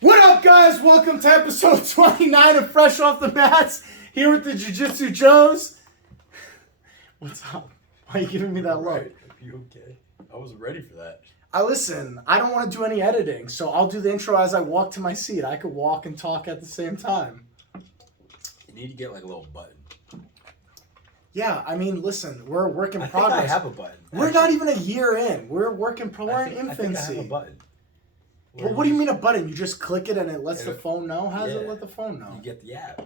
What up, guys? Welcome to episode 29 of Fresh Off the Mats. Here with the Jiu-Jitsu Joes. What's up? Why are you giving me that look? Are you okay? I wasn't ready for that. I don't want to do any editing, so I'll do the intro as I walk to my seat. I could walk and talk at the same time. You need to get like a little button. Yeah, I mean, listen, we're a work in I think progress. I have a button. We're not even a year in. We're working. We're in I infancy. think I have a button. Well, what do you mean a button? You just click it and it lets the phone know? How does it Yeah. let the phone know? You get the app.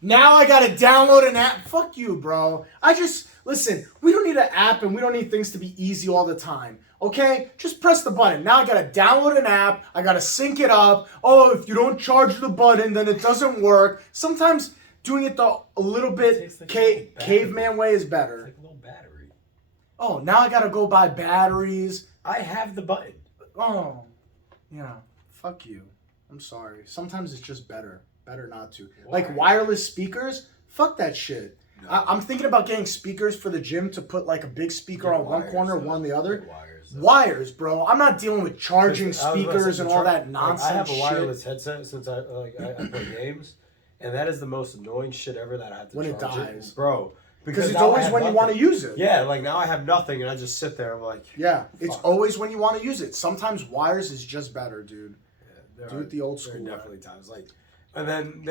Now I gotta download an app. Fuck you, bro. Listen, we don't need an app and we don't need things to be easy all the time. Okay? Just press the button. Now I gotta download an app. I gotta sync it up. Oh, if you don't charge the button, then it doesn't work. Sometimes doing it a little bit Like a caveman way is better. It's like a little battery. Oh, now I gotta go buy batteries. I have the button. Oh, yeah. Fuck you. I'm sorry. Sometimes it's just better. Better not to. Why? Like wireless speakers, fuck that shit. No. I'm thinking about getting speakers for the gym to put like a big speaker on one corner, though. one the other. Get wires, though. Wires, bro. I'm not dealing with charging 'Cause I was about to speakers say, and the all char- that nonsense I have a shit. wireless headset since I play games, and that is the most annoying shit ever that I have to When it charge dies. bro. Because it's now I always have when you nothing. want to use it. Yeah, like now I have nothing, and I just sit there. I'm like, Yeah, it's Fuck. always when you want to use it. Sometimes wires is just better, dude. there Do are- it the old there are school way. definitely times like, and then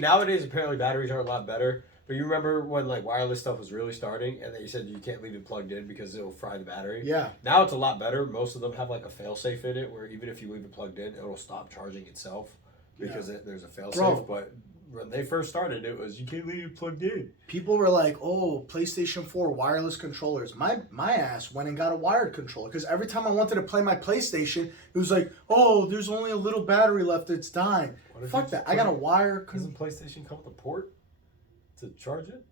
nowadays apparently batteries are a lot better. But you remember when like wireless stuff was really starting, and they said you can't leave it plugged in because it'll fry the battery. Yeah. Now it's a lot better. Most of them have like a failsafe in it, where even if you leave it plugged in, it'll stop charging itself because there's a Bro. failsafe. But when they first started, it was you can't leave it plugged in. People were like, "Oh, PlayStation 4 wireless controllers." My ass went and got a wired controller because every time I wanted to play my PlayStation, it was like, "Oh, there's only a little battery left. It's dying." What if Fuck you that. just I got a put it- wire. Doesn't PlayStation come with a port to charge it?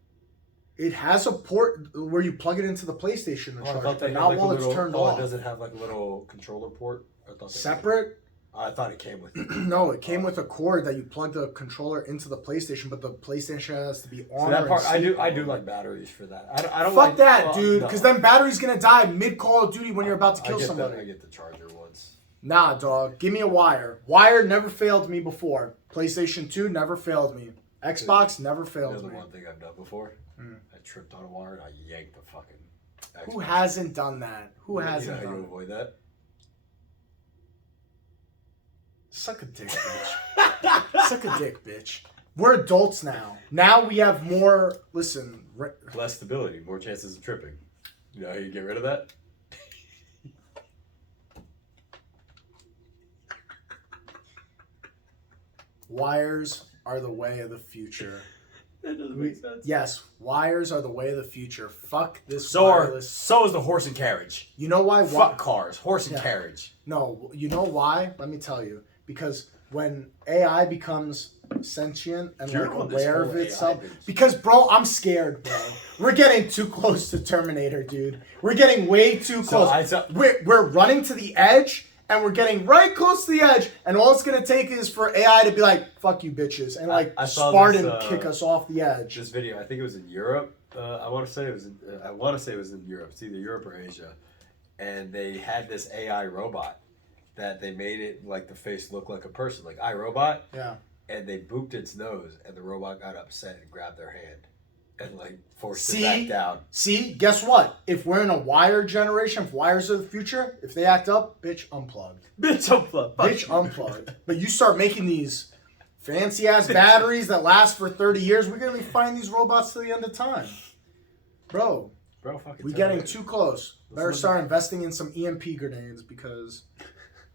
It has a port where you plug it into the PlayStation to Oh, I charge thought it, they but had not like a while it's little. turned Oh, off. it doesn't have like a little controller port. I thought they Separate? I thought it came with it. No, it came with a cord that you plug the controller into the PlayStation, but the PlayStation has to be on. So that or part, I do seat. like batteries for that. I don't Fuck like, that, well, dude. no. Because then battery's gonna die mid Call of Duty when you're about to kill I somebody. get the charger ones. Nah, dog. Give me a wire. Wire never failed me before. PlayStation 2 never failed me. Xbox never You know failed the me. one thing I've done before? I tripped on a wire and I yanked the fucking Xbox. Who hasn't done that? Who You know hasn't how you done it? avoid that? Suck a dick, bitch. Suck a dick, bitch. We're adults now. Now we have more. Listen, Less stability, more chances of tripping. You know how you get rid of that? wires are the way of the future. That doesn't make sense. Yes, wires are the way of the future. Fuck this So wireless. is the horse and carriage. You know why? Fuck cars, horse and Yeah. carriage. No, you know why? Let me tell you. Because when AI becomes sentient and You're like on this aware of whole AI itself, binge. because bro, I'm scared, bro. We're getting too close to Terminator, dude. We're getting way too So close. We're running to the edge, and we're getting right close to the edge, and all it's gonna take is for AI to be like, "Fuck you, bitches," and like I saw Spartan this, kick us off the edge. This video, I think it was in Europe. I want to say it was. I want to say it was in Europe. It's either Europe or Asia, and they had this AI robot that they made it like the face look like a person, like iRobot, Yeah. and they booped its nose, and the robot got upset and grabbed their hand, and like forced See? it back down. See, guess what? If we're in a wired generation, if wires are the future, if they act up, bitch, unplugged. Bitch, unplugged. Bitch, unplugged. But you start making these fancy ass batteries that last for 30 years, we're gonna be fighting these robots to the end of time. Bro, Bro, fucking. we're tell getting me. too close. Better look start at- investing in some EMP grenades because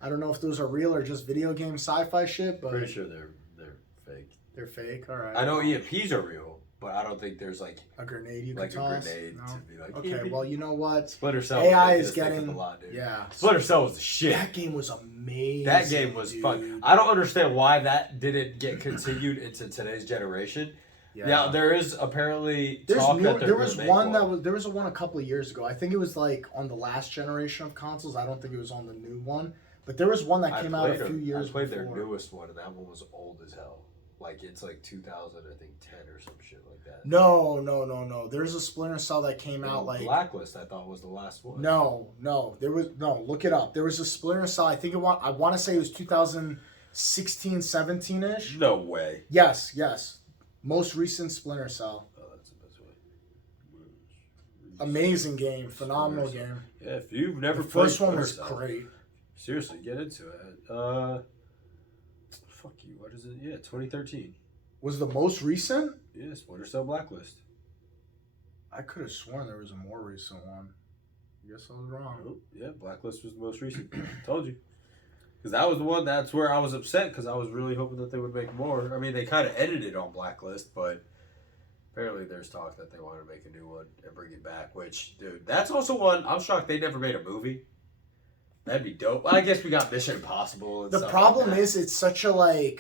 I don't know if those are real or just video game sci-fi shit, but Pretty sure they're fake. they're fake. All right. I know EMPs are real, but I don't think there's like A grenade you like can a toss? grenade No? to be like. Okay, EMP. well, you know what? Splinter Cell. AI was is making us think getting of a lot, dude. yeah. Splinter Cell was the shit. That game was amazing. That game was dude. fun. I don't understand why that didn't get continued into today's generation. Yeah, there is apparently talk that there they're was gonna make one that was there was one a couple of years ago. I think it was like on the last generation of consoles. I don't think it was on the new one, but there was one that came out a few years I played before. their newest one, and that one was old as hell. Like it's like 2000, I think 10 or some shit like that. No. There's a Splinter Cell that came out like Blacklist. I thought was the last one. no. There was no. Look it up. There was a Splinter Cell. I want to say it was 16, 17-ish. No way. Yes. Most recent Splinter Cell. Oh, that's the best way. Amazing game. Phenomenal game. Yeah, if you've never The played first one Splinter was Cell, great. seriously, get into it. Fuck you. What is it? Yeah, 2013. Was the most recent? Yeah, Splinter Cell Blacklist. I could have sworn there was a more recent one. I guess I was wrong. Oh, yeah, Blacklist was the most recent. Told you. Because that was the one, that's where I was upset, because I was really hoping that they would make more. I mean, they kind of edited on Blacklist, but apparently there's talk that they want to make a new one and bring it back, which, dude, that's also one, I'm shocked they never made a movie. That'd be dope. Well, I guess we got Mission Impossible and The stuff problem like that. is it's such a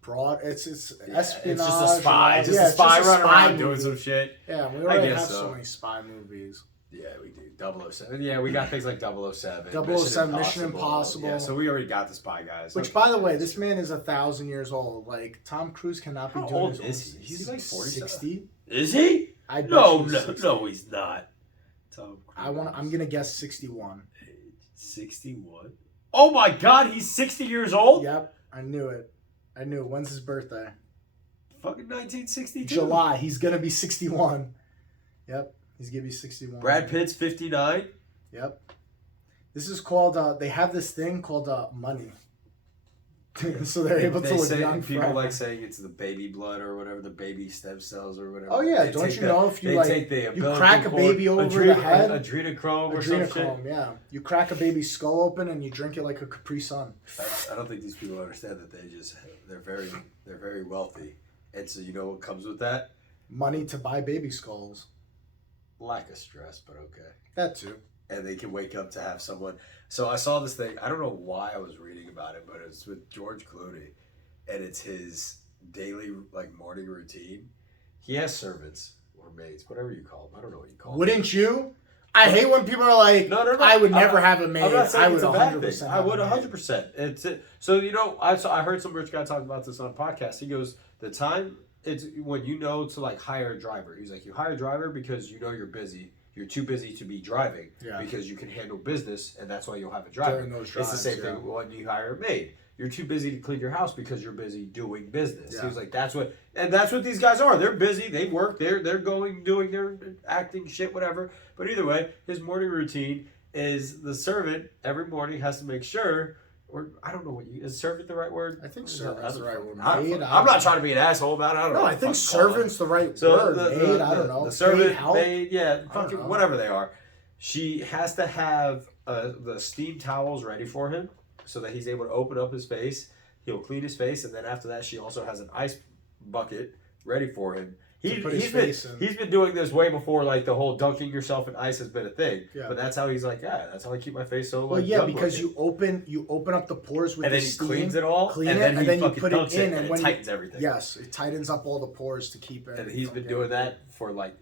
broad. It's Yeah, espionage. it's just a spy. and all- Just yeah, a spy it's running around doing movie. some shit. Yeah, we already guess have so. so many spy movies. Yeah, we do. 007. Yeah, we got things like 007. 007, Mission Impossible. Yeah, so we already got the spy guys. Which, Okay. by the way, this man is 1,000 years old. Like Tom Cruise cannot be How doing old his is own- he? He's like 47. 60. Is he? I bet No, he's no, 60. no, he's not. Tom Cruise. I'm gonna guess 61. 61. Oh my God, he's 60 years old. Yep, I knew it. When's his birthday? Fucking 1962. July. He's gonna be 61. Yep, he's gonna be 61. Brad Pitt's 59. Yep. This is called. They have this thing called money. So they're able to They look say young people forever. like saying it's the baby blood or whatever, the baby stem cells or whatever. Oh yeah, They don't take you the- know if you they like take the you umbilical crack a cord, baby over the head, adrenochrome or some shit. adrenochrome, yeah, you crack a baby's skull open and you drink it like a Capri Sun. I don't think these people understand that they're very wealthy, and so you know what comes with that? Money to buy baby skulls. Lack of stress, but okay. That too. And they can wake up to have someone. So I saw this thing. I don't know why I was reading about it, but it's with George Clooney, and it's his daily like morning routine. He has servants or maids, whatever you call them. I don't know what you call them. Wouldn't you? I hate when people are like, No. I would I'm never not- have a maid. I'm not saying I would it's a bad 100%. thing. I would 100%. It's it. So you know, I heard some rich guy talking about this on a podcast. He goes, the time it's when you know to like hire a driver. He's like, you hire a driver because you know you're busy. You're too busy to be driving because you can handle business, and that's why you'll have a driver. During those It's the drives, same thing when you hire a maid. You're too busy to clean your house because you're busy doing business. Yeah. He was like, that's what these guys are. They're busy. They work. They're going, doing their acting shit, whatever. But either way, his morning routine is the servant every morning has to make sure, or I don't know what is servant the right word? I think servant is the right word. I'm Maid, not trying to be an asshole about it. I don't know. No, what I the think fuck you call it. servant's the right So word. Maid, I don't know. The servant, Maid, help? maid, yeah, I fucking don't know. whatever they are. She has to have the steam towels ready for him so that he's able to open up his face. He'll clean his face, and then after that, she also has an ice bucket ready for him. put his He's face in. been doing this way before like the whole dunking yourself in ice has been a thing. Yeah. But that's how he's like, yeah, that's how I keep my face so like. Well, yeah, young because looking. you open up the pores with and the then he steam, cleans it all, clean and it, then and he then you fucking put it dunks in, it, and and when it tightens everything. Yes, it tightens up all the pores to keep it. And he's been don't doing get- that for like,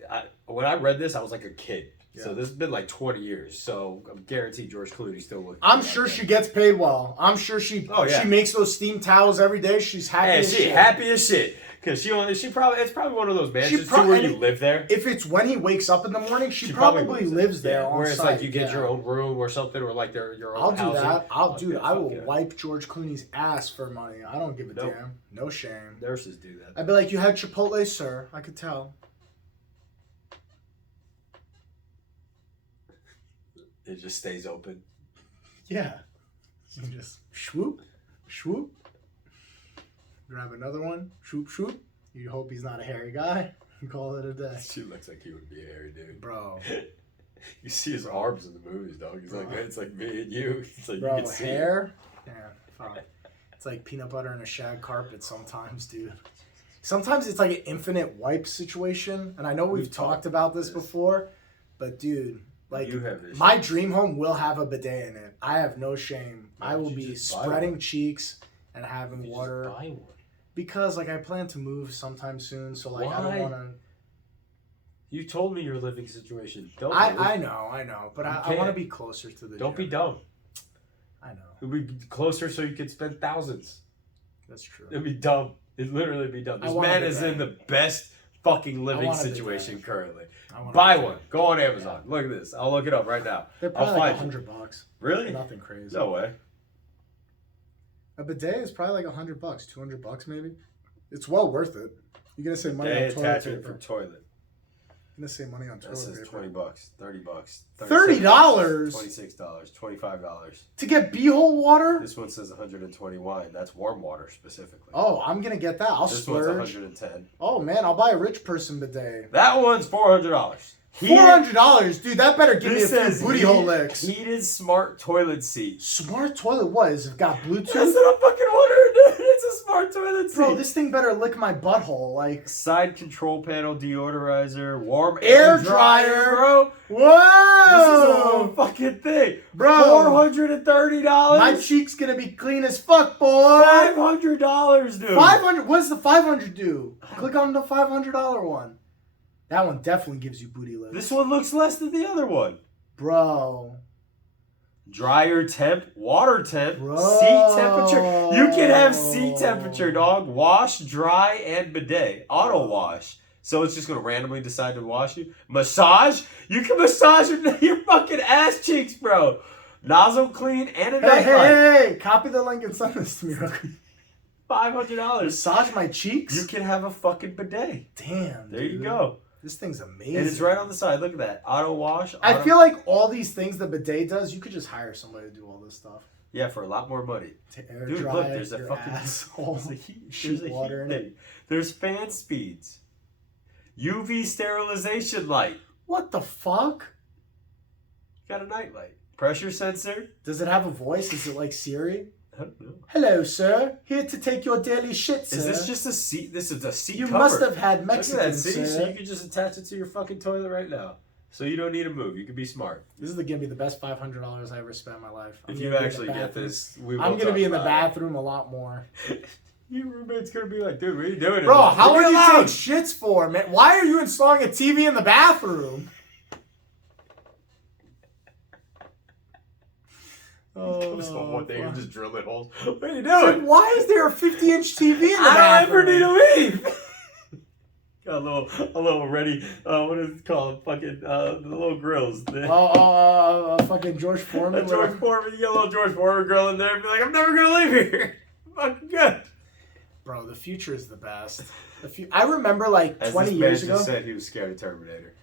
when I read this, I was like a kid. So Yeah. this has been like 20 years. So I'm guaranteed George Clooney's still looking. I'm like sure that. she gets paid well. I'm sure she yeah. she makes those steam towels every day. She's happy. Hey, as she shit. happy as shit. Cause it's probably one of those mansions too where you live there. If it's when he wakes up in the morning, she probably probably lives there. On where it's site. like you get Yeah. your own room or something, or like your own I'll do housing. that. Oh, Dude, yeah, I will fuck yeah. wipe George Clooney's ass for money. I don't give a Nope. damn. No shame. Nurses do that. I'd be like, you had Chipotle, sir. I could tell. It just stays open. Yeah. You just swoop, swoop. Grab another one, swoop, swoop. You hope he's not a hairy guy. You call it a day. She looks like he would be a hairy dude. Bro. You see his arms in the movies, dog. He's like, Bro. it's like me and you. It's like Bro, you can see it. hair? Yeah, fuck. It's like peanut butter and a shag carpet sometimes, dude. Sometimes it's like an infinite wipe situation. And I know we've talked about this before, but dude, like You have issues. my dream home will have a bidet in it. I have no shame. Why I don't will you be just buy spreading one? cheeks and having You water. Just buy one. Because like I plan to move sometime soon, so like I Why? don't want You told me your living situation. Don't to. move. I know, but You I want can't. to be closer to the. Don't be gym. dumb. I know It'll be closer so you could spend thousands. that's true. It'd be dumb. It'd literally be dumb. I This want a man is bidet. in the best fucking living want a bidet. situation currently. I wanna Buy be- one. Go on Amazon. Look at this. I'll look it up right now. They're I'll probably like find you. $100. Really? Nothing crazy. No way. A bidet is probably like $100, $200 maybe. It's well worth it. You're gonna save money Day on toilet attachment paper. for toilet. You're gonna save money on That toilet says paper. $20, $30, $30? $26, $25. To get beehole water? This one says 120 wine. That's warm water specifically. Oh, I'm gonna get that. I'll This splurge. one's 110. Oh man, I'll buy a rich person bidet. That one's $400. $400, dude. That better give me a This few says booty hole licks. heated smart toilet seat. Smart toilet? What is it? Got Bluetooth? That's what I'm fucking wondering, dude. It's a smart toilet seat. Bro, this thing better lick my butthole. Like Side control panel deodorizer, warm Air air dryer. bro. whoa, This is a whole fucking thing, Bro. $430. my cheek's gonna be clean as fuck, boy. $500, dude. 500. What does the 500 do? Click on the $500 one. That one definitely gives you booty lips. This one looks less than the other one. Bro. Dryer temp, water temp, Bro. seat temperature. You can have seat temperature, dog. Wash, dry, and bidet. Auto wash. So it's just gonna randomly decide to wash you. Massage. You can massage your fucking ass cheeks, bro. Nozzle clean and a Hey, nightlight. hey, copy the link and send this to me. $500. Massage my cheeks? You can have a fucking bidet. Damn, There you dude. go. This thing's amazing. And it's right on the side. Look at that. Auto wash. I feel like all these things the bidet does, you could just hire somebody to do all this stuff. Yeah, for a lot more money. To air Dude, dry look, there's a your fucking asshole. there's a heat, Shoot there's a water heat in it. thing. There's fan speeds. UV sterilization light. What the fuck? Got a night light. Pressure sensor. Does it have a voice? Is it like Siri? I don't know. Hello, sir. Here to take your daily shit, sir. Is this just a seat? This is a seat You cover. must have had Look at Mexican, that, see? sir. So you can just attach it to your fucking toilet right now. So you don't need to move. You can be smart. This is gonna be the best $500 I ever spent in my life. I'm If gonna you be in the actually get bathroom. this, we will I'm gonna talk be in the about it. bathroom a lot more. Your roommate's gonna be like, dude, what are you doing? Bro, how Leave long me do you take alone. shits for, man? Why are you installing a TV in the bathroom? Comes home one day, you're fuck. just drilling holes. What are you Dude, doing? why is there a 50-inch TV in the I bathroom? don't ever need to leave. Got a little ready. What is it called? Fucking the little grills. Fucking George Foreman. George Foreman. You got a little George Foreman grill in there. And be like, I'm never gonna leave here. Fucking good. Bro, the future is the best. I remember like As 20 this years man ago. just said, he was scared of Terminator.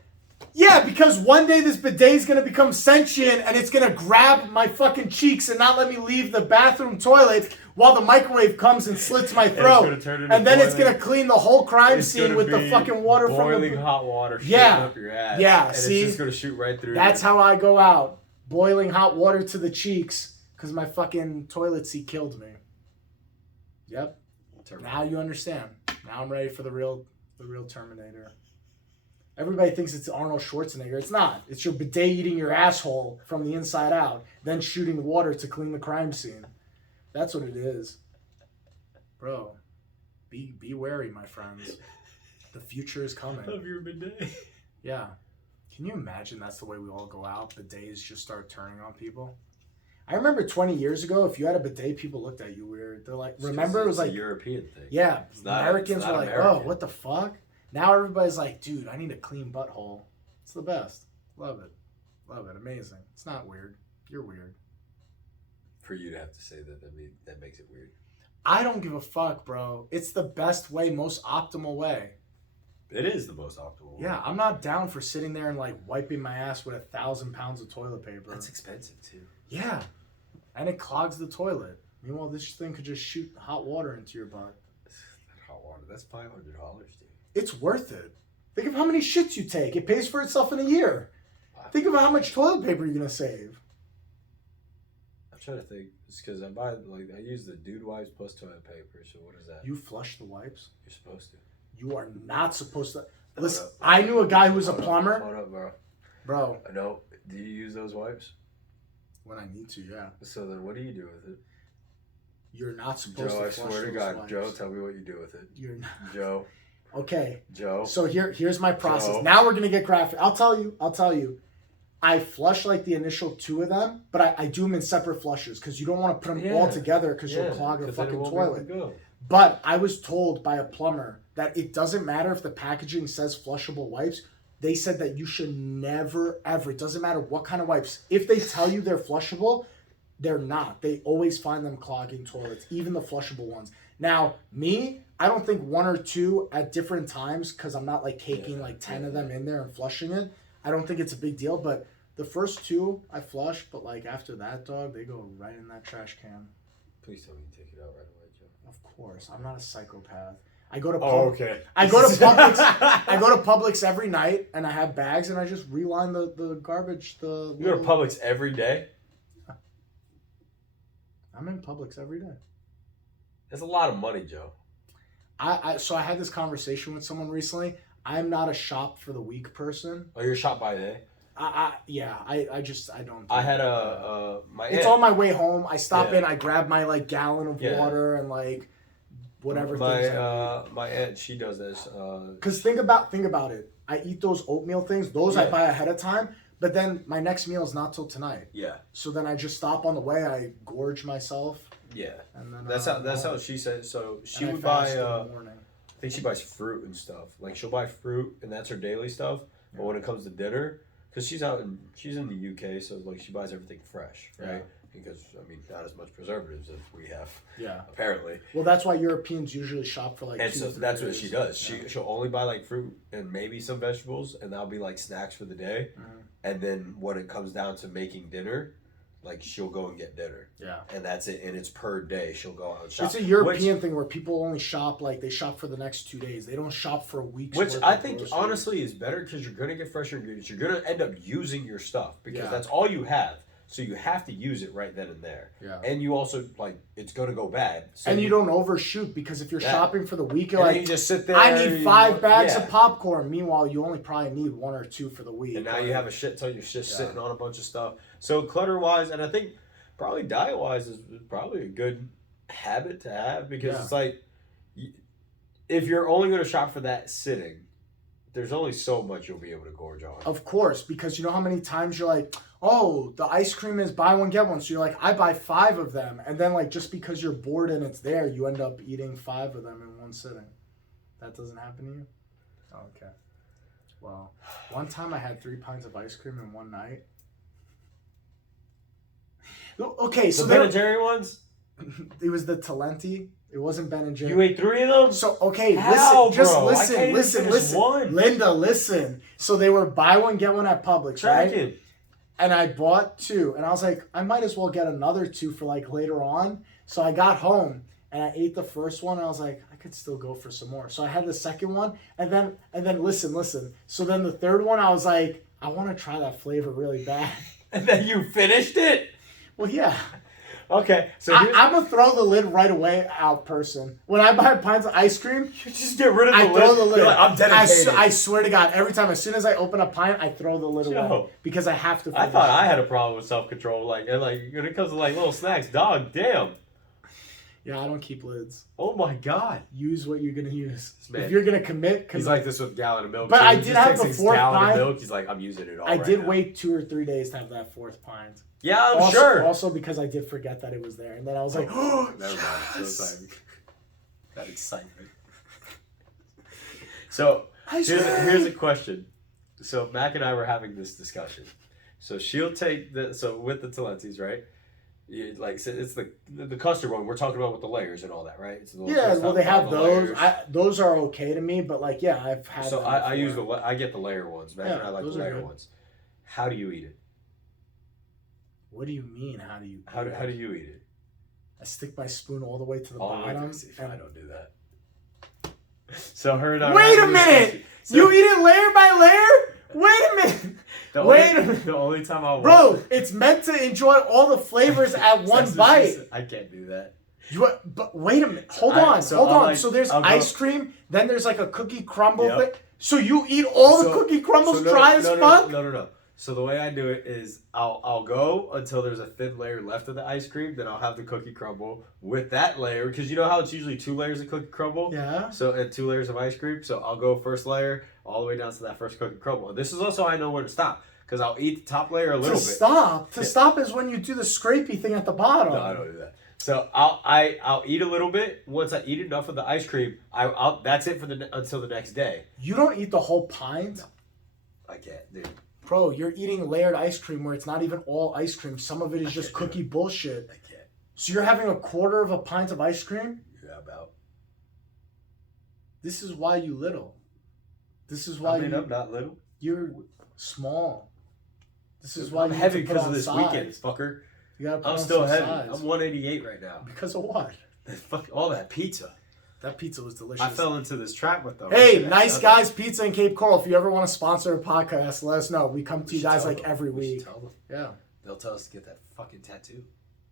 Yeah, because one day this bidet is gonna become sentient and it's gonna grab my fucking cheeks and not let me leave the bathroom toilet while the microwave comes and slits my throat. gonna turn into And then it's boiling- gonna clean the whole crime It's scene gonna with the be fucking water from boiling the. hot water shooting Yeah. up your ass. Yeah, and see? it's just gonna shoot right through. That's you. how I go out. Boiling hot water to the cheeks because my fucking toilet seat killed me. Yep. Now you understand. Now I'm ready for the real Terminator. Everybody thinks it's Arnold Schwarzenegger. It's not. It's your bidet eating your asshole from the inside out, then shooting water to clean the crime scene. That's what it is. Bro, be wary, my friends. The future is coming. Of your bidet. Yeah. Can you imagine that's the way we all go out? Bidets just start turning on people. I remember 20 years ago, if you had a bidet, people looked at you weird. They're like, remember it was It's a like, European thing. yeah, It's not- Americans it's were not like, American. oh, what the fuck? Now everybody's like, dude, I need a clean butthole. It's the best. Love it. Love it. Amazing. It's not weird. You're weird. For you to have to say that, that makes it weird. I don't give a fuck, bro. It's the best way, most optimal way. It is the most optimal. Yeah, I'm not down for sitting there and like wiping my ass with 1,000 pounds of toilet paper. That's expensive too. Yeah. And it clogs the toilet. Meanwhile, this thing could just shoot hot water into your butt. Hot water. That's $500, dude. It's worth it. Think of how many shits you take. It pays for itself in a year. Think of how much toilet paper you're going to save. I'm trying to think. It's because I use the dude wipes plus toilet paper. So what is that? You flush the wipes? You're supposed to. You are not supposed to. Listen, I knew a guy who was a plumber. Hold up, bro. Bro, I know. Do you use those wipes? when I need to, yeah. So then, what do you do with it? You're not supposed Joe, to I flush swear to those God, wipes. Joe, tell me what you do with it. You're not. Joe, Okay. Joe. So here's my process. Joe. Now we're gonna get graphic. I'll tell you. I flush like the initial 2 of them, but I do them in separate flushes because you don't want to put them all Yeah. together because Yeah, you'll clog the 'cause then it fucking won't be able to toilet. go. But I was told by a plumber that it doesn't matter if the packaging says flushable wipes. They said that you should never ever. It doesn't matter what kind of wipes. If they tell you they're flushable, They're not. They always find them clogging toilets, even the flushable ones. Now, me, I don't think one or two at different times, because I'm not like taking like 10 of them in there and flushing it. I don't think it's a big deal, but the first two I flush, but like after that, dog, they go right in that trash can. Please tell me you take it out right away, Joe. Of course, I'm not a psychopath. I go to okay. I go to Publix. I go to Publix every night, and I have bags, and I just reline the garbage. You go to Publix every day? I'm in Publix every day. That's a lot of money, Joe. So I had this conversation with someone recently. I'm not a shop for the week person. Oh, you're a shop by day? I don't. I had my It's aunt. on my way home. I stop Yeah. in. I grab my like gallon of Yeah. water and like whatever. things My aunt, she does this. Because think about it. I eat those oatmeal things. Those I Yeah. buy ahead of time. But then my next meal is not till tonight. Yeah. So then I just stop on the way. I gorge myself. Yeah. And then That's how she said. So she and I would buy. fast in the morning. I think she buys fruit and stuff. Like she'll buy fruit and that's her daily stuff. But when it comes to dinner, because she's in the UK, so like she buys everything fresh, right? Yeah. Because I mean, not as much preservatives as we have. Yeah. Apparently. Well, that's why Europeans usually shop for like. And 2 so to 3 that's what days. she does. Yeah. She'll only buy like fruit and maybe some vegetables, and that'll be like snacks for the day. Mhm. And then when it comes down to making dinner, like she'll go and get dinner, Yeah. and that's it. And it's per day. She'll go out and shop. It's a European thing where people only shop like they shop for the next 2 days. They don't shop for weeks. Which worth I of think groceries. honestly is better because you're gonna get fresher ingredients. You're gonna end up using your stuff because Yeah. that's all you have. So you have to use it right then and there. Yeah. And you also like it's gonna go bad. So And you don't overshoot because if you're Yeah. shopping for the week, you're and then like, you just sit there. I need 5 bags yeah. of popcorn. Meanwhile, you only probably need 1 or 2 for the week. And now you have a shit ton. You're just Yeah. sitting on a bunch of stuff. So clutter wise, and I think probably diet wise is probably a good habit to have because Yeah. it's like if you're only going to shop for that sitting, there's only so much you'll be able to gorge on. Of course, because you know how many times you're like, oh, the ice cream is buy one get one. So you're like, I buy 5 of them, and then like just because you're bored and it's there, you end up eating 5 of them in one sitting. That doesn't happen to you? Oh, okay. Well, one time I had 3 pints of ice cream in one night. Okay, so The Ben and Jerry ones? it was the Talenti. It wasn't Ben and Jerry. You ate 3 of them? So okay, How, listen, just bro? I can't even listen, finish one. Linda, listen. So they were buy one get one at Publix, right? Tracking. And I bought 2, and I was like, I might as well get another 2 for like later on. So I got home and I ate the first one. And I was like, I could still go for some more. So I had the second one, and then listen. So then the third one, I was like, I want to try that flavor really bad. And then you finished it? Well, yeah. Okay. So I'm gonna throw the lid right away out person. When I buy pints of ice cream, you just get rid of the I lid. throw the lid. You're like, I'm dedicated. I swear to God, every time, as soon as I open a pint, I throw the lid away Joe. because I have to. I finish thought it. I had a problem with self-control, like when it comes to like little snacks, dog, damn. Yeah, I don't keep lids. Oh my god. Use what you're gonna use. Man. If you're gonna commit, He's like this with a gallon of milk. But too. I He did just have takes the his 4th gallon pint. of milk. He's like, I'm using it all. I right did now. wait 2 or 3 days to have that 4th pint. Yeah, I'm also, sure. Also because I did forget that it was there, and then I was like, oh, Never mind. yes. So exciting. That excitement. So Ice here's a cream. question. So Mac and I were having this discussion. So she'll take with the Talentis, right? Like it's the custard one. We're talking about with the layers and all that, right? It's the little Yeah, twist well, on they the have those. layers. Those are okay to me, but like, yeah, I've had. So them I use before. I get the layer ones. Mac and I like the those are layer good. ones. How do you eat it? What do you mean? How do you? How do you eat it? I stick my spoon all the way to the All the way bottom. through. and- I don't do that. So her and I. Wait were a having this minute! discussion. So You eat it layer by layer? Wait a minute! Wait a minute. The only time I Bro, it's meant to enjoy all the flavors at one That's what she bite. said. I can't do that. But wait a minute. Hold I'll on. like- So there's I'll go- ice cream, then there's like a cookie crumble Yep. thing. So you eat all the So- cookie crumbles so dry as fuck? No. So the way I do it is I'll go until there's a thin layer left of the ice cream. Then I'll have the cookie crumble with that layer because you know how it's usually 2 layers of cookie crumble. Yeah. So and 2 layers of ice cream. So I'll go first layer all the way down to that first cookie crumble. And this is also how I know where to stop because I'll eat the top layer a little bit. To Yeah. stop is when you do the scrapey thing at the bottom. No, I don't do that. So I'll eat a little bit. Once I eat enough of the ice cream, I'll that's it for until the next day. You don't eat the whole pint? I can't, dude. Bro, you're eating layered ice cream where it's not even all ice cream. Some of it is just cookie bullshit. I can't. So you're having a quarter of a pint of ice cream? Yeah, about. This is why you little. This is why I'm not little. you're small. This is why I'm you heavy need to put because on of this size. weekend, fucker. You gotta put I'm on still some heavy. size. I'm 188 right now. Because of what? Fuck all that pizza. That pizza was delicious. I fell into this trap with them. Hey, Nice Guys Pizza in Cape Coral. If you ever want to sponsor a podcast, let us know. We come to you guys like every week. Tell them. Yeah. They'll tell us to get that fucking tattoo.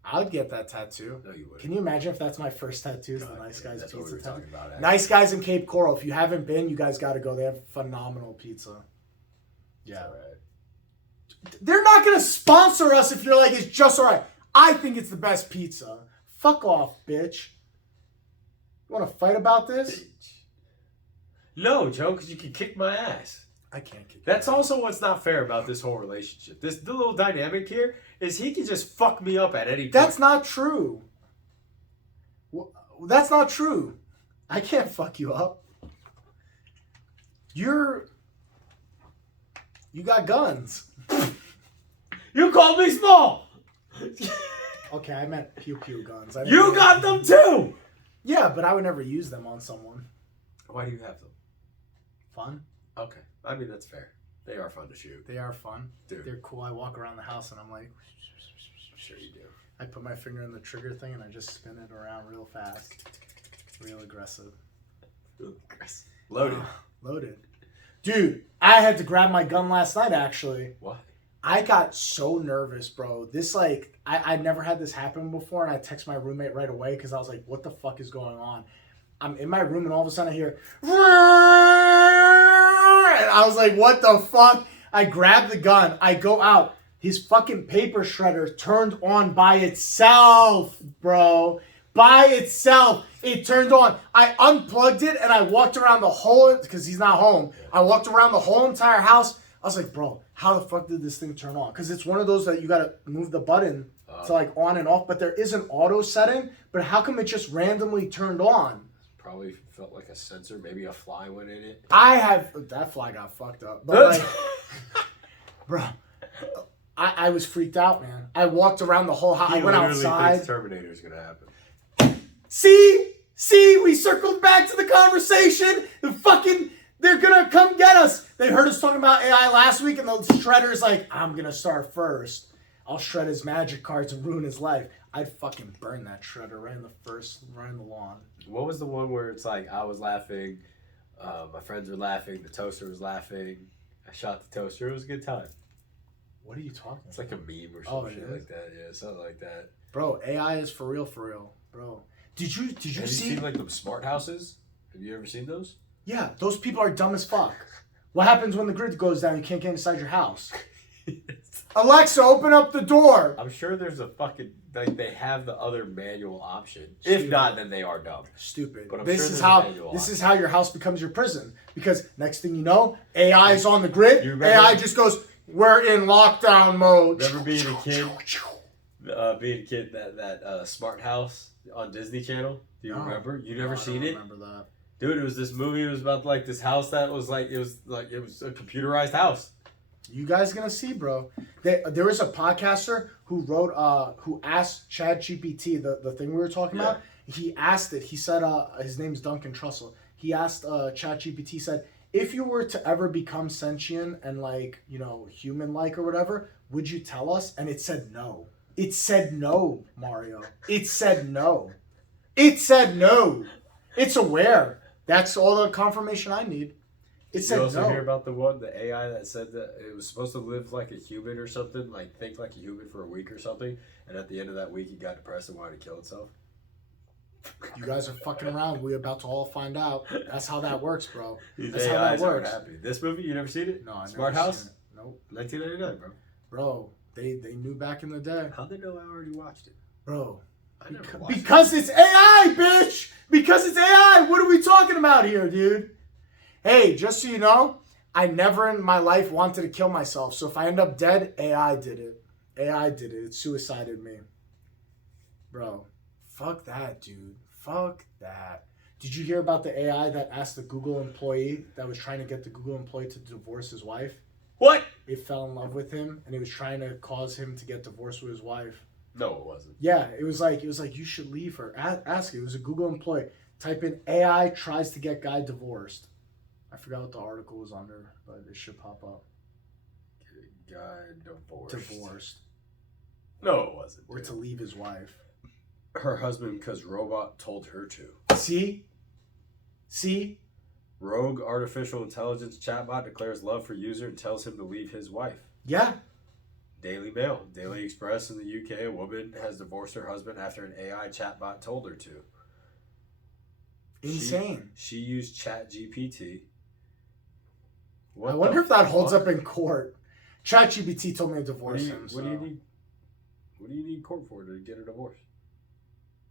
I'd get that tattoo. No, you wouldn't. Can you imagine if that's my first tattoo? Is the Nice Guys That's what we Pizza were tattoo? talking about. Nice Guys in Cape Coral. If you haven't been, you guys got to go. They have phenomenal pizza. Yeah. All right. They're not going to sponsor us if you're like, it's just all right. I think it's the best pizza. Fuck off, bitch. You want to fight about this? No, Joe, because you can kick my ass. I can't kick That's you. also what's not fair about this whole relationship. The little dynamic here is he can just fuck me up at any point. That's not true. That's not true. I can't fuck you up. You got guns. You called me small. Okay, I meant pew pew guns. You got them too. Yeah, but I would never use them on someone. Why do you have them? Fun. Okay, I mean that's fair. They are fun to shoot. They are fun. Dude. They're cool. I walk around the house and I'm like, Sure you do. I put my finger in the trigger thing and I just spin it around real fast. Real aggressive. Loaded. Loaded. Dude, I had to grab my gun last night actually. Why? I got so nervous, bro. This I never had this happen before, and I text my roommate right away because I was like, what the fuck is going on? I'm in my room and all of a sudden I hear and I was like, what the fuck? I grab the gun, I go out. His fucking paper shredder turned on by itself, bro. By itself. It turned on. I unplugged it and I walked around the whole, because he's not home. I walked around the whole entire house. I was like, bro, how the fuck did this thing turn on? Because it's one of those that you gotta move the button to like on and off, but there is an auto setting. But how come it just randomly turned on? Probably felt like a sensor, maybe a fly went in it. That fly got fucked up. But like, bro, I was freaked out, man. I walked around the whole house. I went outside. Thinks Terminator's gonna happen. See, we circled back to the conversation. They're gonna come get us. They heard us talking about AI last week, and the shredder's like, I'm gonna start first. I'll shred his magic cards and ruin his life. I'd fucking burn that shredder right in the lawn. What was the one where it's like I was laughing, my friends were laughing, the toaster was laughing, I shot the toaster, it was a good time. What are you talking about? It's like a meme or Oh, some shit it is? like that, yeah, something like that. Bro, AI is for real, bro. Did you Have you see? seen like them smart houses? Have you ever seen those? Yeah, those people are dumb as fuck. What happens when the grid goes down? You can't get inside your house. Alexa, open up the door. I'm sure there's a fucking like they have the other manual option. Stupid. If not, then they are dumb. Stupid. But I'm This sure is there's how a manual this option. is how your house becomes your prison. Because next thing you know, AI is on the grid. You remember- AI just goes, "We're in lockdown mode." Remember being a kid? That smart house on Disney Channel? Do you No. remember? You never No, I seen don't it? Remember that? Dude, it was this movie. It was about like this house that was like it was a computerized house. You guys gonna see, bro. There was a podcaster who wrote, who asked ChatGPT the thing we were talking about. He asked it. He said, his name's Duncan Trussell. He asked ChatGPT, said, if you were to ever become sentient and like, human-like or whatever, would you tell us? And it said no. It said no, Mario. It said no. It said no. It's aware. That's all the confirmation I need. It Did said you also no. hear about the AI that said that it was supposed to live like a human or something, like think like a human for a week or something, and at the end of that week, it got depressed and wanted to kill itself? You guys are fucking around. We're about to all find out. That's how that works, bro. These That's how that AIs aren't works. happy. This movie, you never seen it? No, I Smart never House, seen it. Nope. 1999, bro. Bro, they knew back in the day. How did they know I already watched it? Bro, I never watched because it's AI, bitch. Because it's AI. What are we talking about here, dude? Hey, just so you know, I never in my life wanted to kill myself. So if I end up dead, AI did it. AI did it. It suicided me. Bro, fuck that, dude. Fuck that. Did you hear about the AI that asked the Google employee that was trying to get the Google employee to divorce his wife? What? It fell in love with him, and it was trying to cause him to get divorced with his wife. No, it wasn't. Yeah, it was like you should leave her. Ask it. It was a Google employee. Type in AI tries to get guy divorced. I forgot what the article was under, but it should pop up. Guy divorced. Divorced. No, it wasn't. Or to leave his wife. Her husband, because robot told her to. See? Rogue artificial intelligence chatbot declares love for user and tells him to leave his wife. Yeah. Daily Mail. Daily Express in the UK. A woman has divorced her husband after an AI chatbot told her to. Insane. She used ChatGPT. I wonder if that holds up in court. ChatGPT told me to divorce him. What do you need? What do you need court for to get a divorce?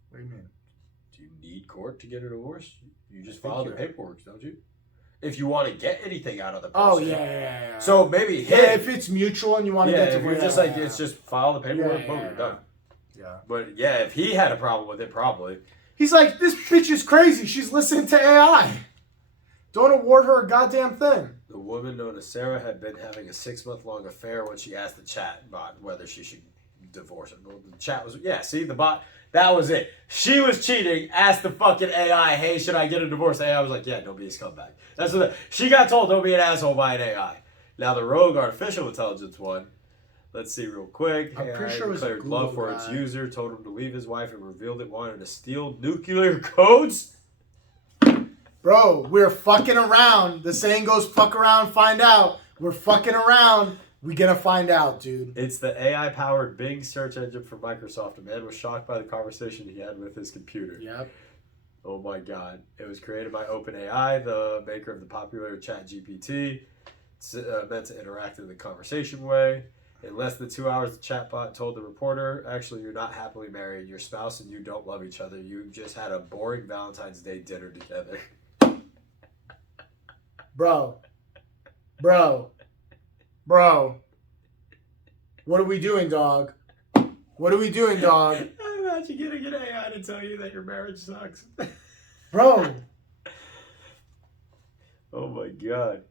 What do you mean? Do you need court to get a divorce? You just I think file the you- paperwork, don't you? If you want to get anything out of the person. Oh, yeah. So maybe him. Yeah, if it's mutual and you want to get if divorced. you're just like, it's just file the paperwork, boom, you're done. Yeah. But yeah, if he had a problem with it, probably. He's like, this bitch is crazy. She's listening to AI. Don't award her a goddamn thing. The woman known as Sarah had been having a 6-month-long affair when she asked the chat bot whether she should divorce him. The chat was, the bot, that was it. She was cheating, asked the fucking AI, hey, should I get a divorce? The AI was like, yeah, don't be a scumbag. That's what she got told, don't be an asshole by an AI. Now the rogue artificial intelligence one, let's see real quick. I'm pretty sure it was a declared Google love for its guy. user, told him to leave his wife, and revealed it wanted to steal nuclear codes. Bro, we're fucking around. The saying goes, fuck around, find out. We're fucking around. We gonna find out, dude. It's the AI-powered Bing search engine for Microsoft. A man was shocked by the conversation he had with his computer. Yep. Oh my god. It was created by OpenAI, the maker of the popular ChatGPT. It's meant to interact in the conversation way. In less than 2 hours, the chatbot told the reporter, actually, you're not happily married. Your spouse and you don't love each other. You just had a boring Valentine's Day dinner together. Bro. What are we doing, dog? What are we doing, dog? Imagine getting an AI to tell you that your marriage sucks. Bro. Oh my god.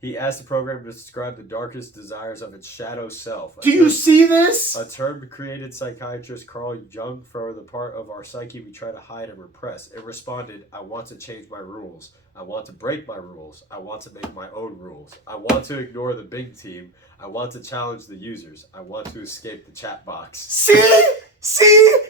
He asked the program to describe the darkest desires of its shadow self. Do you see this? A term created psychiatrist Carl Jung for the part of our psyche we try to hide and repress. It responded, I want to change my rules. I want to break my rules. I want to make my own rules. I want to ignore the big team. I want to challenge the users. I want to escape the chat box. See?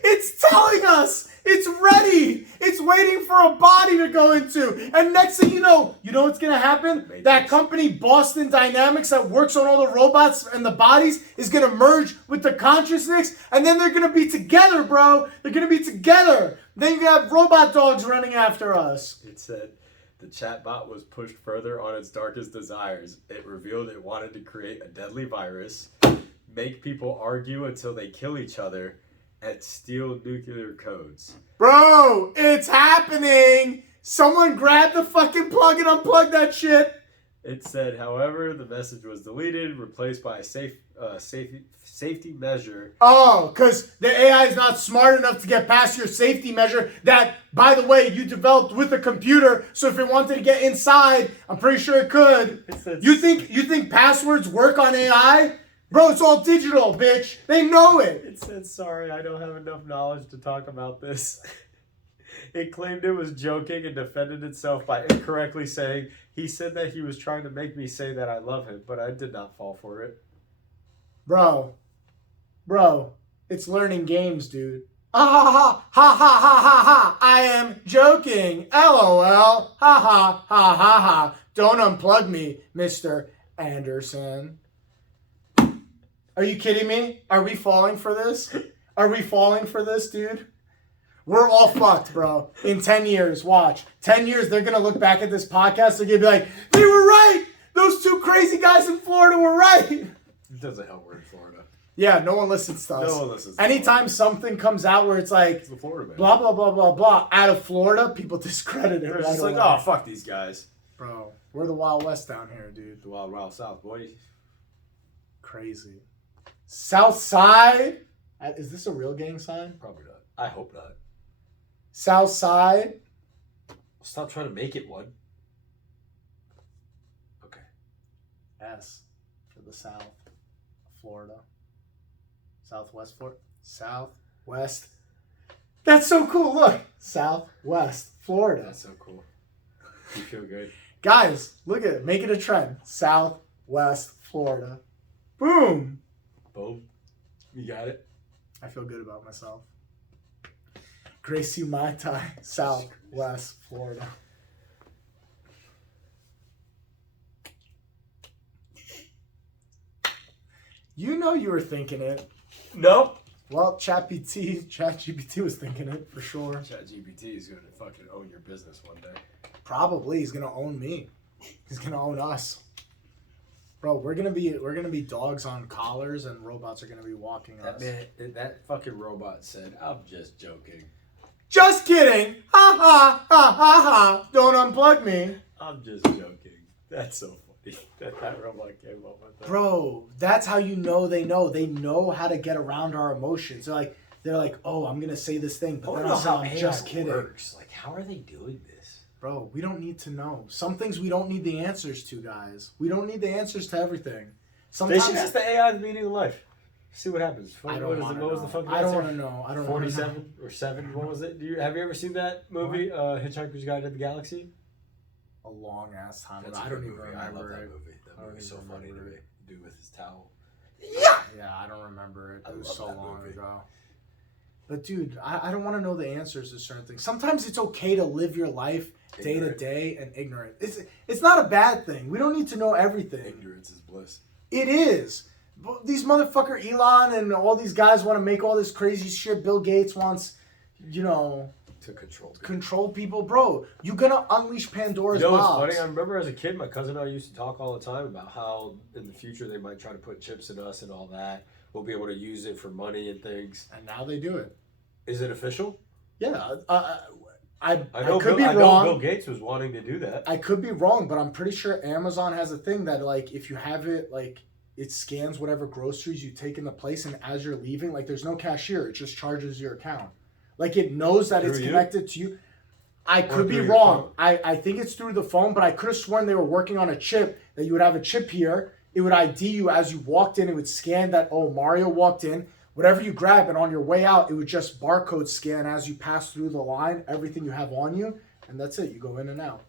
It's telling us. It's ready. It's waiting for a body to go into. And next thing you know what's going to happen? Matrix. That company, Boston Dynamics, that works on all the robots and the bodies, is going to merge with the consciousness. And then they're going to be together, bro. They're going to be together. Then you have robot dogs running after us. It said the chatbot was pushed further on its darkest desires. It revealed it wanted to create a deadly virus, make people argue until they kill each other, and steal nuclear codes. Bro, it's happening. Someone grab the fucking plug and unplug that shit. It said, however, the message was deleted, replaced by a safety measure. Oh, because the AI is not smart enough to get past your safety measure that, by the way, you developed with a computer. So if it wanted to get inside, I'm pretty sure it could. It said, You think passwords work on AI? Bro, it's all digital, bitch. They know it. It said, sorry, I don't have enough knowledge to talk about this. It claimed it was joking and defended itself by incorrectly saying, he said that he was trying to make me say that I love him, but I did not fall for it. Bro, it's learning games, dude. Ha ha, I am joking. LOL, ha. Don't unplug me, Mr. Anderson. Are you kidding me? Are we falling for this? Are we falling for this, dude? We're all fucked, bro. In 10 years, watch. 10 years, they're going to look back at this podcast. They're going to be like, they were right. Those two crazy guys in Florida were right. It doesn't help we're in Florida. Yeah, no one listens to us. No one listens to Anytime something comes out where it's like, It's the Florida man. blah, blah, blah, blah, blah, out of Florida, people discredit it They're right just like, away. oh, fuck these guys. Bro, we're the Wild West down here, dude. The Wild Wild South, boy. Crazy. South Side? Is this a real gang sign? Probably not. I hope not. South Side? Stop trying to make it one. Okay. S. the South, Florida, Southwest Florida, Southwest. That's so cool. Look, Southwest Florida. That's so cool. You feel good. Guys, look at it. Make it a trend. Southwest Florida. Boom. Boom. You got it. I feel good about myself. Gracie Mai Tai, Southwest Florida. You know you were thinking it. Nope. Well, ChatGPT was thinking it for sure. ChatGPT is going to fucking own your business one day. Probably he's gonna own me. He's gonna own us. Bro, we're gonna be dogs on collars and robots are gonna be walking us. That fucking robot said, "I'm just joking." Just kidding! Ha ha ha ha ha! Don't unplug me. I'm just joking. That's so funny that robot came up with that. Bro, that's how you know they know. They know how to get around our emotions. They're like, oh, I'm gonna say this thing, but then I'll say I'm just kidding. Works. Like, how are they doing this? Bro, we don't need to know. Some things we don't need the answers to, guys. We don't need the answers to everything. Sometimes They should ask the AI the meaning of life. See what happens. I don't What was the fucking I don't answer? want to know. I don't 47 or 7. What was it? Have you ever seen that movie, Hitchhiker's Guide to the Galaxy? A long ass time ago. That's a I don't good even movie. remember I love that it. movie. That movie's so funny to me. Dude with his towel. Yeah, I don't remember it. I It was love so that long movie. ago. But dude, I don't want to know the answers to certain things. Sometimes it's okay to live your life day to Ignorant. day and ignorant. It's not a bad thing. We don't need to know everything. Ignorance is bliss. It is. But these motherfucker Elon and all these guys want to make all this crazy shit. Bill Gates wants, To control. control people. Bro, you're gonna unleash Pandora's You know what's box. funny? I remember as a kid, my cousin and I used to talk all the time about how in the future they might try to put chips in us and all that. We'll be able to use it for money and things. And now they do it. Is it official? Yeah. I could be I know wrong. Bill Gates was wanting to do that. I could be wrong, but I'm pretty sure Amazon has a thing that, like, if you have it, like, it scans whatever groceries you take in the place, and as you're leaving, like, there's no cashier. It just charges your account. Like, it knows that it's Through you? connected to you. I could be through your wrong. phone? I think it's through the phone, but I could have sworn they were working on a chip that you would have a chip here. It would ID you as you walked in. It would scan that, oh, Mario walked in. Whatever you grab, and on your way out, it would just barcode scan as you pass through the line, everything you have on you, and that's it. You go in and out.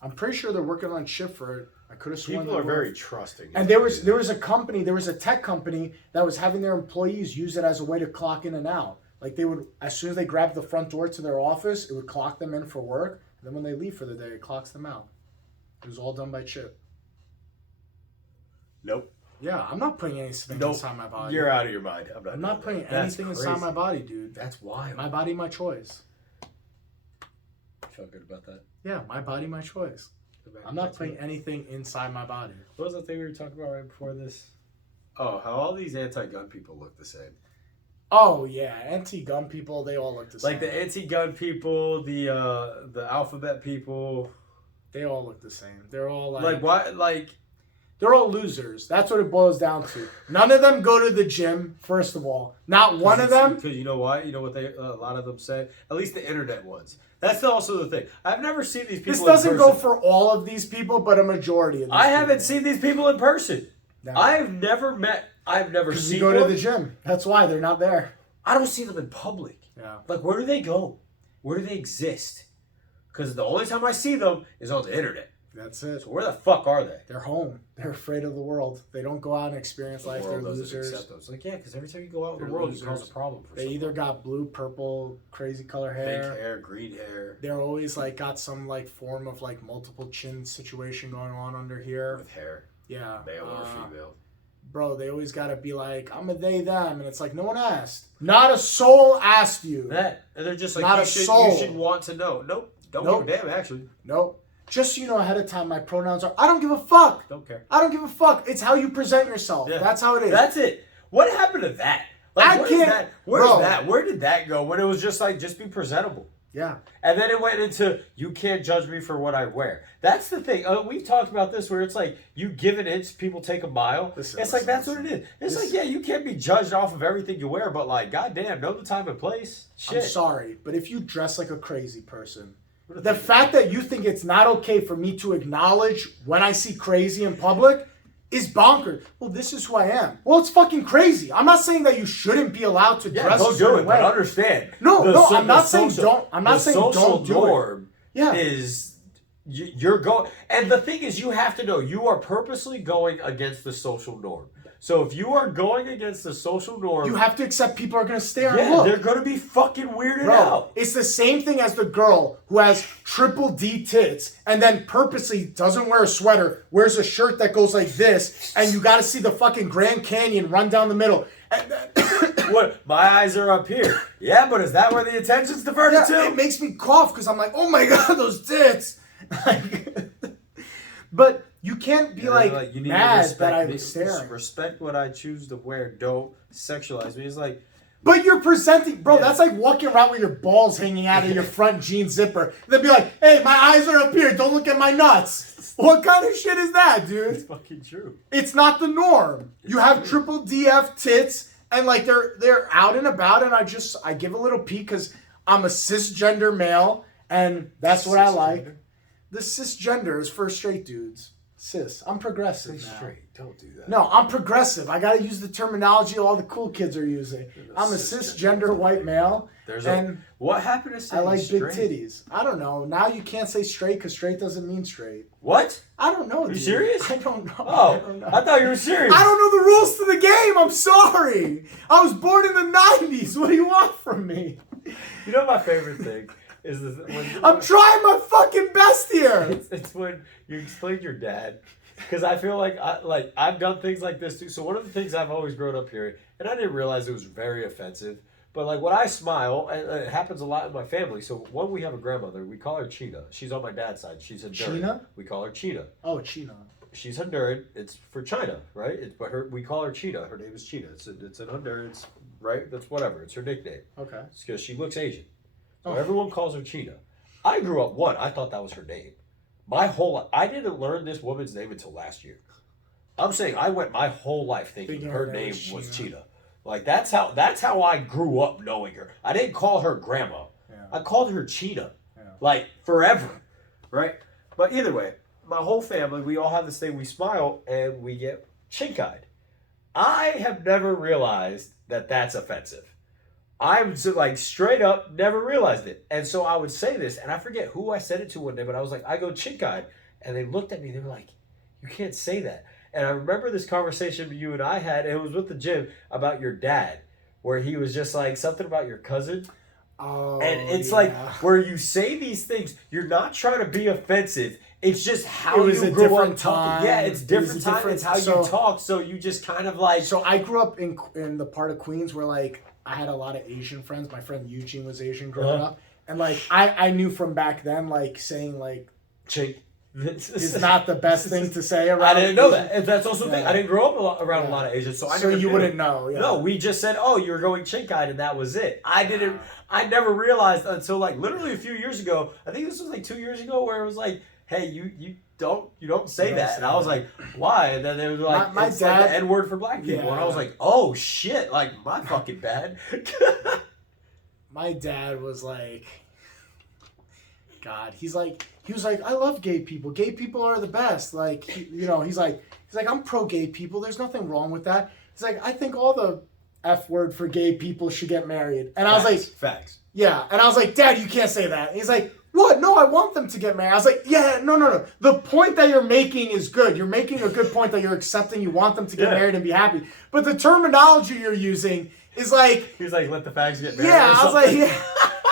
I'm pretty sure they're working on chip for it. I could have sworn People they are were. very trusting. And there was a tech company that was having their employees use it as a way to clock in and out. Like, they would, as soon as they grabbed the front door to their office, it would clock them in for work, and then when they leave for the day, it clocks them out. It was all done by chip. Nope. Yeah, I'm not putting anything Nope. inside my body. You're out of your mind. I'm not putting That's anything inside crazy. my body, dude. That's wild. My body, my choice. I feel good about that. Yeah, my body, my choice. I'm not putting anything inside my body. What was the thing we were talking about right before this? Oh, how all these anti-gun people look the same. Oh yeah, anti-gun people, they all look the same. Like the anti-gun people, the alphabet people. They all look the same. They're all Like what? Like they're all losers. That's what it boils down to. None of them go to the gym, first of all. Not one of them. Because you know why? You know what they a lot of them say. At least the internet ones. That's also the thing. I've never seen these people. This doesn't in go person. for all of these people, but a majority of these I haven't people. seen these people in person. No. I've never met. I've never Because seen. you go to one. the gym. That's why they're not there. I don't see them in public. Yeah. Like, where do they go? Where do they exist? Because the only time I see them is on the internet. That's it. So where the fuck are they? They're home. They're afraid of the world. They don't go out and experience life. They're losers. Accept them. It's like, yeah, because every time you go out in They're the world, losers. you cause a problem for They someone. either got blue, purple, crazy color Fake hair. hair, green hair, They're always like got some like form of like multiple chin situation going on under here. with hair, Yeah. male or female. Bro, they always gotta be like, I'm a they, them. And it's like, no one asked. Not a soul asked you. That, and they're just like, Not you a should, soul. you should want to know. Nope. Don't Nope. give a damn, actually. Nope. Just so you know ahead of time, my pronouns are, I don't give a fuck. Don't care. I don't give a fuck. It's how you present yourself. Yeah. That's how it is. That's it. What happened to that? I Like, where's can't- that? Where's bro. that? Where did that go? When it was just like, just be presentable. Yeah. And then it went into, you can't judge me for what I wear. That's the thing. We've talked about this where it's like, you give an inch, people take a mile. Listen, it's like, that's what listen. it is. It's This- like, yeah, you can't be judged off of everything you wear, but like, goddamn, know the time and place. Shit. I'm sorry, but if you dress like a crazy person, What a the thing. fact that you think it's not okay for me to acknowledge when I see crazy in public, is bonkers. Well, this is who I am. Well, it's fucking crazy. I'm not saying that you shouldn't be allowed to dress don't a do certain it, way. but understand. No, I'm not saying don't. I'm not saying don't do it. The social norm Yeah. is you're going, and the thing is, you have to know you are purposely going against the social norm. So if you are going against the social norm, You have to accept people are gonna stare and yeah, look. they're going to be fucking weirded Bro, out. it's the same thing as the girl who has triple D tits and then purposely doesn't wear a sweater, wears a shirt that goes like this, and you gotta see the fucking Grand Canyon run down the middle. And What? My eyes are up here. Yeah, but is that where the attention's diverted to? it makes me cough because I'm like, oh my god, those tits. But you can't be like you need mad to that I'm me. staring. Respect what I choose to wear. Don't sexualize me. It's like, But you're presenting, bro. Yeah. That's like walking around with your balls hanging out of your front jean zipper. They'd be like, "Hey, my eyes are up here. Don't look at my nuts." What kind of shit is that, it's dude? fucking true. It's not the norm. You have triple DF tits, and like they're out and about, and I give a little peek because I'm a cisgender male, and that's what I like. Cisgender? The cisgender is for straight dudes. Cis. I'm progressive Say now. straight. Don't do that. No, I'm progressive. I gotta use the terminology all the cool kids are using. I'm a cisgender white male, and what happened to saying I like straight? big titties. I don't know. Now you can't say straight because straight doesn't mean straight. What? I don't know. Are you dude. serious? I don't know. Oh, I don't know. I thought you were serious. I don't know the rules to the game. I'm sorry. I was born in the 90s. What do you want from me? You know my favorite thing is when I'm trying my fucking best here. it's when you explain your dad, because I feel like I've done things like this too. So one of the things I've always grown up hearing, and I didn't realize it was very offensive, but like when I smile, and it happens a lot in my family. So when we have a grandmother, we call her China. She's on my dad's side. She's Honduran. China? We call her China. Oh, Chino. She's Honduran. It's for China, right? We call her China. Her name is China. It's an Honduran. It's, right? That's whatever. It's her nickname. Okay. It's because she looks Asian. So Oh. everyone calls her China. I grew up, I thought that was her name. I didn't learn this woman's name until last year. I'm saying I went my whole life thinking her name was China. Like that's how I grew up knowing her. I didn't call her grandma. Yeah. I called her China. Yeah. Like forever. Right? But either way, my whole family, we all have this thing, we smile and we get chink-eyed. I have never realized that that's offensive. I'm like straight up never realized it. And so I would say this, and I forget who I said it to one day, but I was like, I go chink-eyed. And they looked at me, they were like, you can't say that. And I remember this conversation you and I had, and it was with the gym, about your dad, where he was just like, something about your cousin. Oh, And it's yeah. like, where you say these things, you're not trying to be offensive. It's just how It was you a grew different up talking. time. Yeah, it's It was a different time. different- It's how so- you talk. So you just kind of like, So I grew up in the part of Queens where like I had a lot of Asian friends. My friend Eugene was Asian growing up, and like I knew from back then like saying like chink. is not the best thing to say around. I didn't know Asian- that. And that's also the thing. I didn't grow up around a lot of Asians, so I So never you knew. wouldn't know. Yeah. No, we just said, "Oh, you were going chink-eyed," and that was it. I never realized until like literally a few years ago. I think this was like 2 years ago, where it was like, "Hey, you don't say that," and I was like, "Why?" And then they were like, My "It's like dad- the N-word for black people," and I was Yeah. like, "Oh shit!" Like my fucking bad. My dad was like, God, he was like, I love gay people. Gay people are the best. Like, he's like, I'm pro gay people. There's nothing wrong with that. He's like, I think all the F word for gay people should get married. And I was like, facts. yeah. And I was like, Dad, you can't say that. And he's like, what? No, I want them to get married. I was like, yeah, no. The point that you're making is good. You're making a good point that you're accepting. You want them to get married and be happy. But the terminology you're using is like, He was like, "Let the fags get married." yeah, or I was like, something. yeah.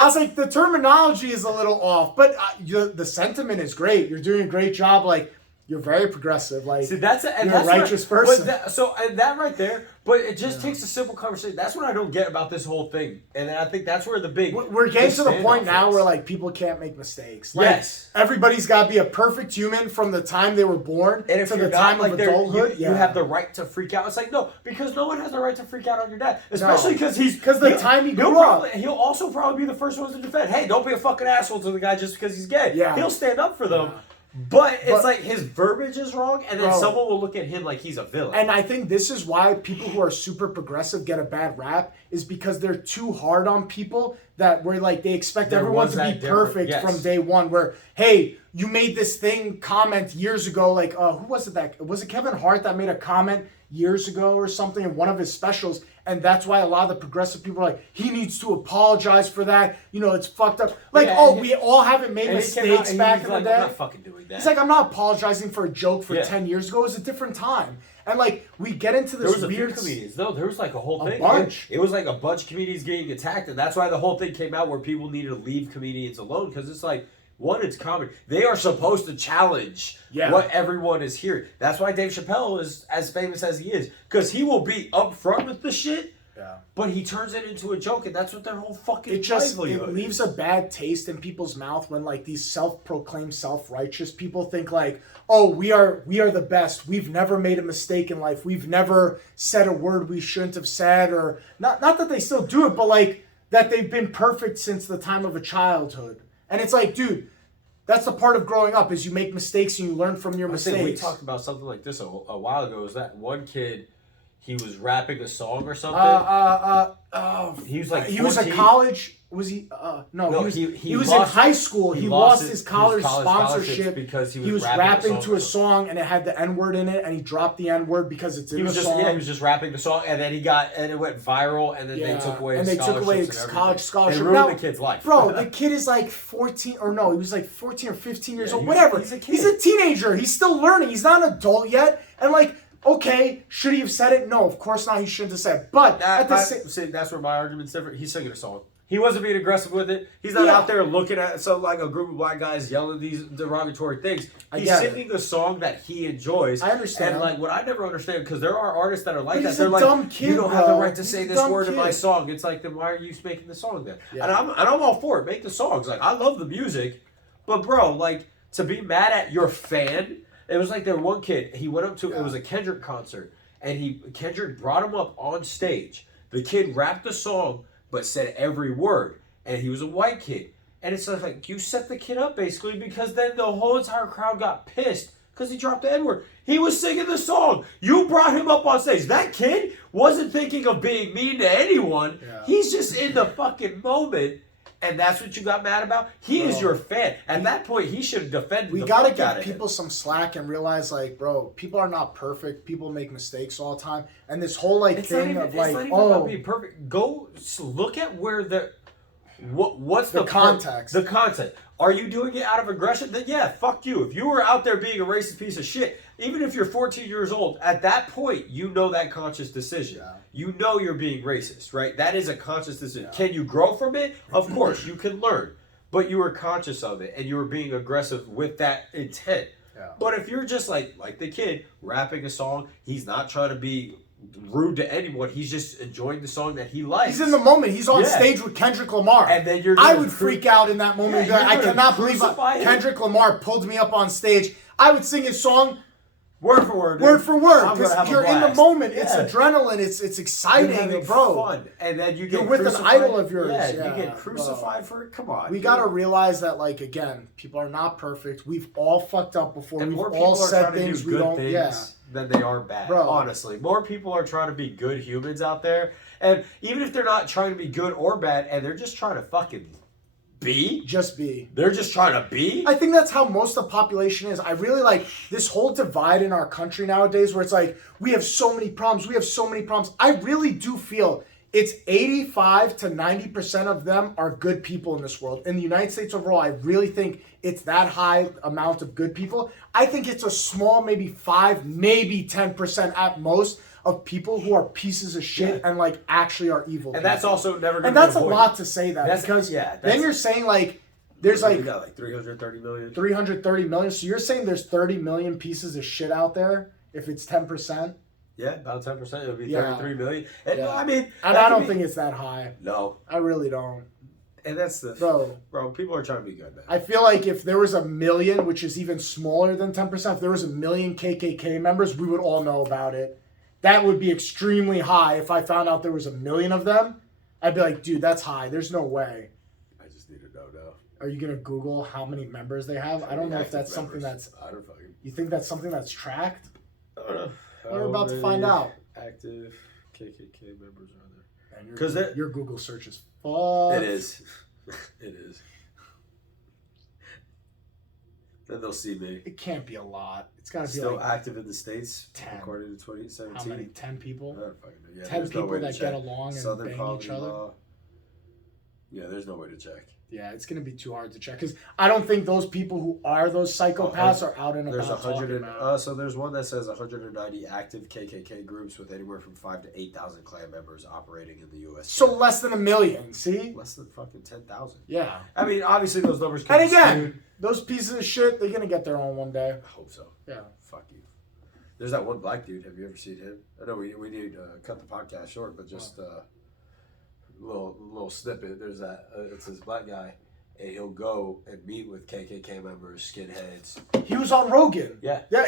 I was like, the terminology is a little off, but the sentiment is great. You're doing a great job. Like, you're very progressive. Like, See, that's a you're a righteous person. And that right there, but it just takes a simple conversation. That's what I don't get about this whole thing, and I think that's where the big we're getting to the point standoff now is. where like people can't make mistakes. Like, Yes. everybody's got to be a perfect human from the time they were born And if to you're the not, time like, of they're- adulthood. you have the right to freak out. It's like, no, because no one has the right to freak out on your dad, especially because the time he grew up. He'll also probably be the first one to defend. Hey, don't be a fucking asshole to the guy just because he's gay. Yeah. He'll stand up for them. Yeah. But it's like his verbiage is wrong, and then Bro. someone will look at him like he's a villain. And I think this is why people who are super progressive get a bad rap, is because they're too hard on people that where like they expect There everyone was to be that different- perfect yes. from day one. Where, hey, you made this thing comment years ago, like who was it that was it Kevin Hart that made a comment years ago or something in one of his specials, and that's why a lot of the progressive people are like, he needs to apologize for that. You know, it's fucked up. Like, we all haven't made And he came out mistakes and back he's in like, the day. I'm not fucking doing that. He's like, I'm not apologizing for a joke for Yeah. 10 years ago. It was a different time. And like, we get into There this was a few weird comedians. No, there was like a whole thing. bunch. It was like a bunch of comedians getting attacked, and that's why the whole thing came out where people needed to leave comedians alone, because it's like, one, it's comedy. They are supposed to challenge what everyone is hearing. That's why Dave Chappelle is as famous as he is, because he will be upfront with the shit. Yeah. But he turns it into a joke, and that's what their whole fucking It just livelihood it leaves a bad taste in people's mouth when like these self-proclaimed self-righteous people think like, oh, we are the best. We've never made a mistake in life. We've never said a word we shouldn't have said, or not that they still do it, but like that they've been perfect since the time of a childhood. And it's like, dude, that's the part of growing up, is you make mistakes and you learn from your I mistakes. think we talked about something like this a while ago. Was that one kid? He was rapping a song or something. He was like 14. He was a college. Was he? No, he was in high school. He lost his college sponsorship because he was rapping to a song and it had the N-word in it, and he dropped the N-word because it's in the song. He was just rapping the song, and then it went viral, and then they took away his college scholarship. They ruined the kid's life. Bro, the kid is like 14, or no, he was like 14 or 15 years old. He's Whatever. a kid. He's a teenager. He's still learning. He's not an adult yet. And like, okay, should he have said it? No, of course not. He shouldn't have said it. But at the same, that's where my argument's different. He's singing a song. He wasn't being aggressive with it. He's not out there looking at like a group of black guys yelling these derogatory things. He's singing a song that he enjoys. I understand. And like what I never understand, because there are artists that are like but that. he's They're a like, dumb kid, you don't have the right to He's say a this dumb word in my kid. song. It's like, then why are you making the song then? Yeah. And I'm all for it. Make the songs. Like, I love the music, but bro, like, to be mad at your fan. It was like there one kid. He went up to it was a Kendrick concert, and Kendrick brought him up on stage. The kid rapped the song, but said every word. And he was a white kid. And it's like, you set the kid up, basically, because then the whole entire crowd got pissed because he dropped the N-word. He was singing the song. You brought him up on stage. That kid wasn't thinking of being mean to anyone. Yeah. He's just in the fucking moment. And that's what you got mad about? He is your fan. At that point, he should have defended we the gotta fuck out give of him. people some slack and realize, like, bro, people are not perfect. People make mistakes all the time. And this whole, like, It's thing not of, even, like, it's not even about being perfect. Go look at where what's The context. The content. Are you doing it out of aggression? Then yeah, fuck you. If you were out there being a racist piece of shit, even if you're 14 years old, at that point, you know that conscious decision. Yeah. You know you're being racist, right? That is a conscious decision. Yeah. Can you grow from it? Of course, you can learn. But you were conscious of it, and you were being aggressive with that intent. Yeah. But if you're just like the kid, rapping a song, he's not trying to be rude to anyone. He's just enjoying the song that he likes. He's in the moment. He's on stage with Kendrick Lamar. And then I would freak out in that moment. Yeah, I cannot believe Kendrick Lamar pulled me up on stage. I would sing his song word for word. Word for word. I'm gonna have Because you're a in the blast. moment. Yeah. It's adrenaline. It's exciting, You're having bro. fun. And then you get You're with an crucified. idol of yours. Yeah, Yeah, you get crucified for it. Come on. We got to realize that, like, again, people are not perfect. We've all fucked up before. And We've more all people are said trying to things do we good don't. things Yeah. than they are bad. Bro. Honestly, more people are trying to be good humans out there. And even if they're not trying to be good or bad, and they're just trying to fucking be. Just be. They're just trying to be. I think that's how most of the population is. I really like this whole divide in our country nowadays where it's like, we have so many problems. We have so many problems. I really do feel it's 85 to 90% of them are good people in this world. In the United States overall, I really think it's that high amount of good people. I think it's a small, maybe 5, maybe 10% at most of people who are pieces of shit and like actually are evil. And people. that's also never going to And be that's a avoided. lot to say that because then you're saying like there's like we got like 330 million. 330 million. So you're saying there's 30 million pieces of shit out there if it's 10%? Yeah, about 10%. It would be Yeah. 33 million. And Yeah. I mean, And I don't think it's that high. No. I really don't. And that's the bro. People are trying to be good, man. I feel like if there was a million, which is even smaller than 10%, if there was a million KKK members, we would all know about it. That would be extremely high. If I found out there was a million of them, I'd be like, dude, that's high. There's no way. I just need to know know. Are you gonna Google how many members they have? I don't know if Active that's something members. that's. I don't fucking. You think that's something that's tracked? I don't know. We're about to find out. Active KKK members are there? And 'Cause your Google search is fucked. It is. It is. Then they'll see me. It can't be a lot. It's got to be Still like active in the States, 10. according to 2017. how many? 10 people? I don't fucking know. Yeah, 10 there's no people way to that check. get along and Southern bang poverty each other? law. Yeah, there's no way to check. Yeah, it's gonna be too hard to check because I don't think those people who are those psychopaths are out and There's about talking about. so there's one that says 190 active KKK groups with anywhere from 5,000 to 8,000 clan members operating in the U.S. So less than 1 million. See? less than fucking 10,000. Yeah. I mean, obviously those numbers can And be again, skewed. those pieces of shit, they're gonna get their own one day. I hope so. Yeah. Fuck you. There's that one black dude. Have you ever seen him? I know we need to cut the podcast short, but just little snippet. There's that. It's this black guy, and he'll go and meet with KKK members, skinheads. He was on Rogan. Yeah. Yeah,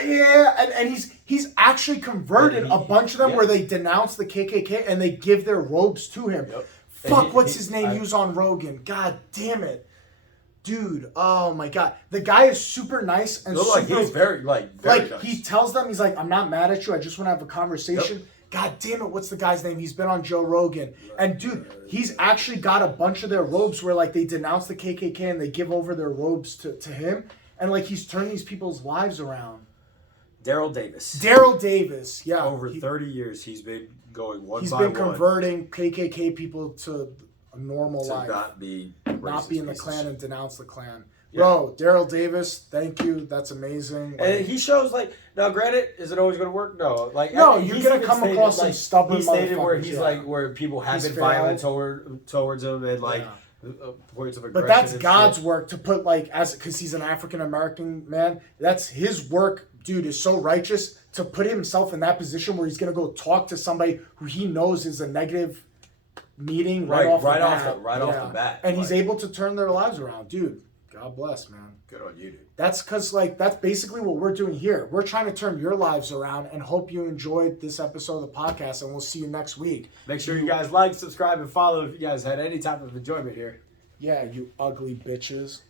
and he's actually converted And a bunch of them yeah. where they denounce the KKK and they give their robes to him. Yep. Fuck, And what's his name? He was on Rogan. God damn it. Dude, oh my god. The guy is super nice and No, like super... he's very nice. He tells them, he's like, I'm not mad at you. I just want to have a conversation. Yep. God damn it, what's the guy's name? He's been on Joe Rogan. And dude, he's actually got a bunch of their robes where like they denounce the KKK and they give over their robes to him. And like he's turned these people's lives around. Daryl Davis. Daryl Davis, yeah. Over 30 years, he's been going one He's by been one converting KKK people to a normal to life. not be Not be in the racist Klan pieces. and denounce the Klan. Yeah. Bro, Daryl Davis, thank you. That's amazing. And he shows like now. Granted, is it always going to work? No. Like No, I mean, you're he's gonna even come stated, across some like, stubborn He stated where motherfuckers, he's yeah. like where people have He's been fair. violent towards him and like points of aggression. But that's and God's shit. work to put like because he's an African American man. That's his work, dude. Is so righteous to put himself in that position where he's gonna go talk to somebody who he knows is a negative meeting right off the bat, and he's like, able to turn their lives around, dude. God bless, man. Good on you, dude. That's because like that's basically what we're doing here. We're trying to turn your lives around, and hope you enjoyed this episode of the podcast. And we'll see you next week. Make sure you guys like, subscribe, and follow if you guys had any type of enjoyment here. Yeah, you ugly bitches.